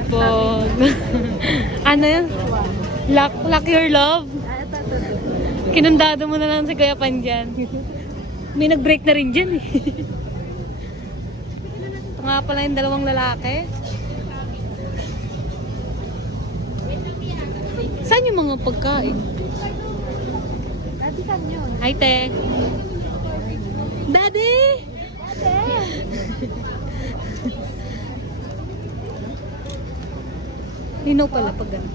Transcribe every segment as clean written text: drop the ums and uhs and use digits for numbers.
Opo. Ano yun? Lock your love? Kinundado mo na lang si Kuya Pan dyan. May nag-break na rin dyan eh. Ito nga pala yung dalawang lalaki. Saan yung mga pagkain? Daddy, saan yun? Hi, te. Daddy! Linaw pala pag gano'n.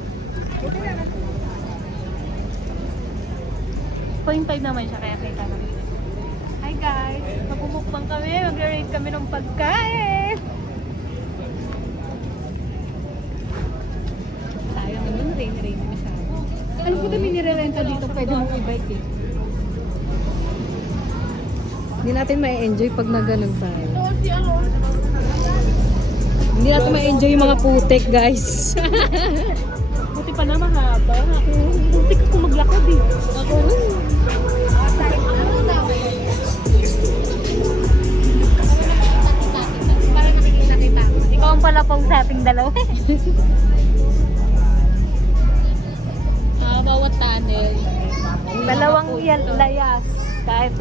0.5 naman siya, kaya kita naman. Hi guys! Magpumukbang kami. Mag-rate kami ng pagkain. Sayang naman, rain-rain na siya. Alam ko dami nirerenta dito, pwede mong i-bike eh. Hindi natin ma-enjoy pag nag-ganun tayo. Hindi natin ma-enjoy yung mga putik, guys. Buti pa na mahaba. Putik ako maglakad eh. Ako rin. Para nakikita-kita. Ikaw ang palapong sa ating dalawa. Bawat tunnel. Dalawang layas. Kahit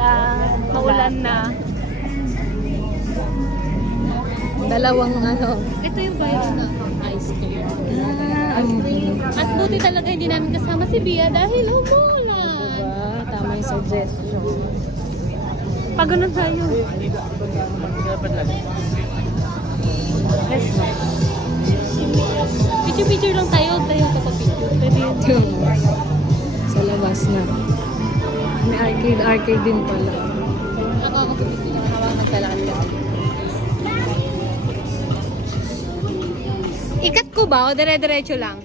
maulan na. Dalawang ano. Ito yung bayad na ice cream. Ice cream. At buti talaga hindi namin kasama si Bia dahil umulan. Diba? Tama yung suggestion. Pag ganun tayo. Picture-picture lang tayo. Huwag tayo kapag-picture. Pwede yun. Sa labas na. May arcade din pala. Ako kapag-picture lang habang naglalakad. Ikat ko ba o dire-diretso lang?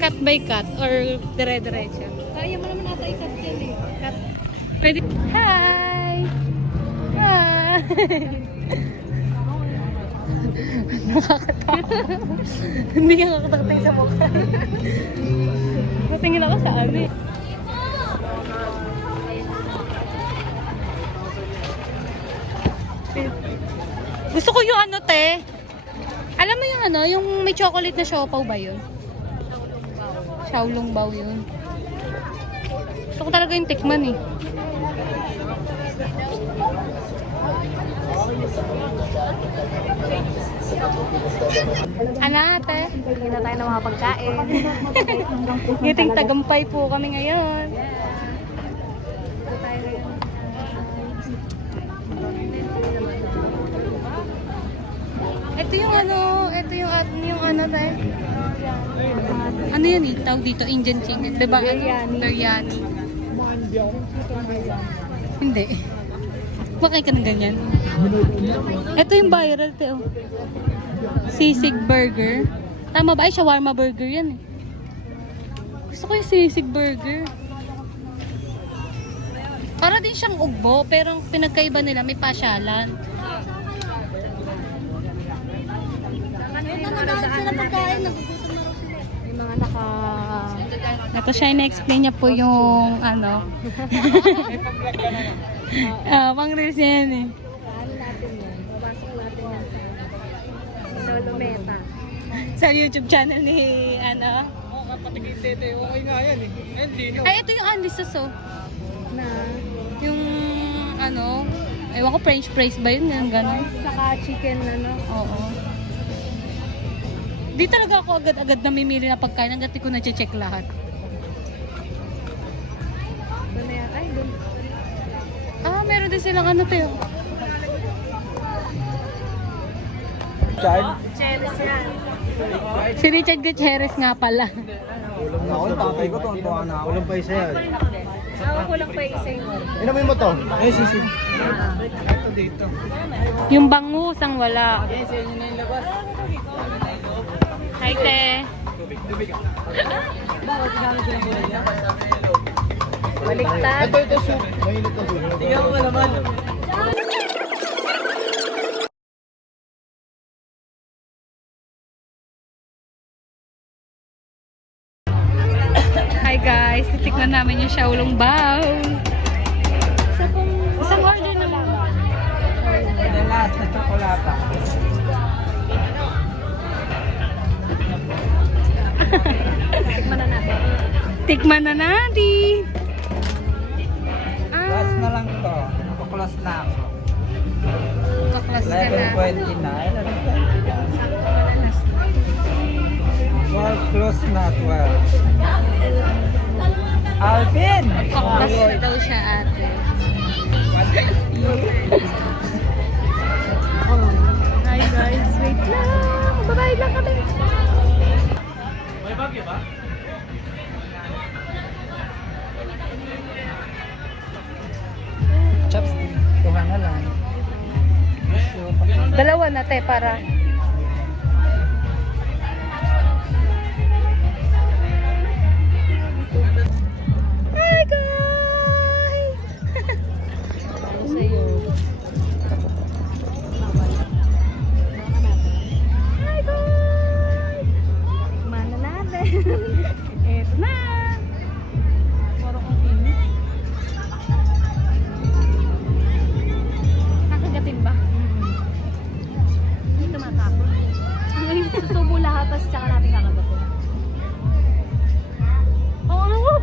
Cut by cut or dire-diretso? Kaya mo naman ata ikat yan eh. Cut. Pwede. Hi! Hi! Nakakatakot. Hindi ka nakakatakot sa mukha. Natingin ako sa ano eh. Gusto ko yung ano te. Alam mo yung ano, yung may chocolate na siopaw ba yun? Xiaolongbao yun. Gusto ko talaga yung tikman eh. Ano ate? Hindi na tayo ng mga pagkain. Ngiting Tagampay po kami ngayon. Ito yung ano tayo. Ano yan eh? Tawag dito, Indian chicken. Diba? Biryani. Hindi. Bakit ka ng ganyan? Ito yung viral, te. Sisig burger. Tama ba? Ay, shawarma burger yan eh. Gusto ko yung sisig burger. Para din siyang ugbo, pero pinagkaiba nila, may pasyalan. May mga Ito siya, ina-explain niya po yung ano. Pang reels yan eh. Paano natin yun? Babasok natin yun sa Lolometa. Sa YouTube channel ni ano. Oo, kapatid kay Tete. Okay nga yan eh. Hindi no. Ay, ito yung Anlis oh. Na? Yung ano, ewan ko, French fries ba yun? Yung gano'n. Saka chicken ano? Oo. Di talaga ako agad-agad namimili na pagkain hanggat di ko na-check lahat. Doon na yan. Ay, doon. Meron din silang ano tayo. Chard? Cheris yan. Si Richard Gutierrez nga pala. Ako, tatay ko to. Tuwa na ako. Walang pa isa yan. Ako ko lang pa isa yun. Inamoy mo to? Eh, sisig. Ito dito. Yung bangus ang wala. Hi, te. Bakit ginamit ko ng kulay niya? Baliktad. Ito soup. Mahilig na soup. Tingnan ko naman. Hi guys, titikman namin yung xiaolongbao. Isang order na lang. The last na tsokolata. Tikman na natin. Last na lang to. Nakuklas na ako. Kaklas ka Level na. 29. Ano ba? 12 close na 12. Alvin! Kaklas na daw siya ate. Hi guys, wait lang. Babayad lang kami. May bagyo ba? Chopstick. Kuha na lang. Dalawa na te para. Hi guys! Sa'yo. Hi guys! Tikman na natin. Eto na. Parang ang init. Kakagatin ba? Hindi tumatapon. Ang init. Susubo lahat, tapos tsaka natin kakagatin. Oo, ano mo?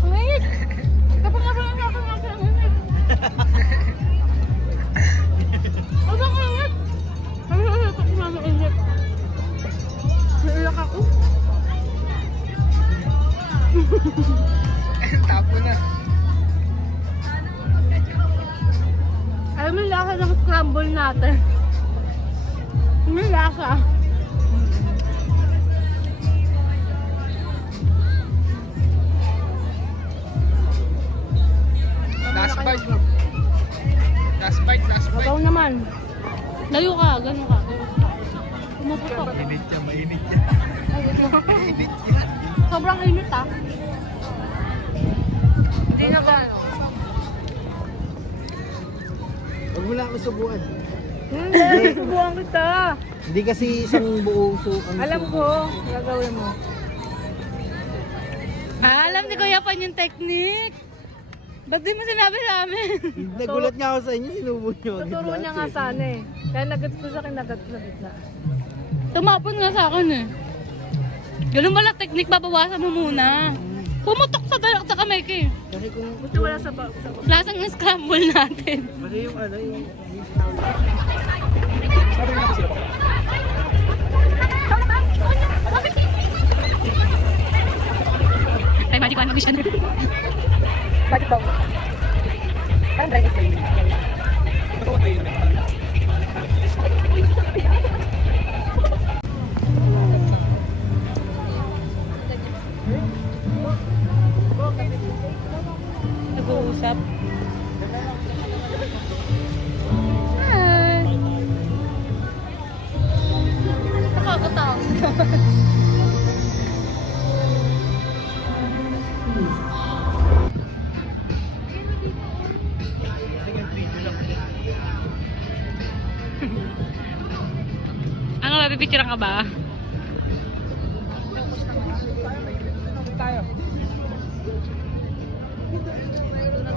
Ang init! Kapag nga pala natin natin ang init. Ang init! Ang init! Ang init! Naiyak ako. Tapo na. Alam mo yung lasa ng scramble natin. May lasa. Last bite. Last bite, last bite. Ikaw naman. Layo ka, gano'n ka. Pumuputok. Mainit yan, mainit yan. Ay, wait lang. Mainit yan. Sobrang init ah. Hindi na ba ano? Huwag mo lang ako subuan. Hindi, subuhan kita. Hindi kasi isang buong Alam ko, gagawin mo. Alam ni Kuya Pan yung technique. Ba't di mo sinabi sa amin? Nagulat nga ako sa inyo, sinubo nyo. Tuturo niya nga sana eh. Kaya nagats ko sa akin, nagats na gitna. Tumapon nga sa akin eh. Ganun pala technique, babawasan mo muna. Pumutok sa dalak sa kamay ko eh. Kasi kung... Buti wala sa Lasang yung scramble natin. Kasi yung ano, yung... Ay, magic one mag-isyan. Bakit ba? Parang drive ko. Nag-uusap. Hi! Nakakatawa. Ano, mabibicture ka ba? Tayo.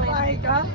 Kumain ka?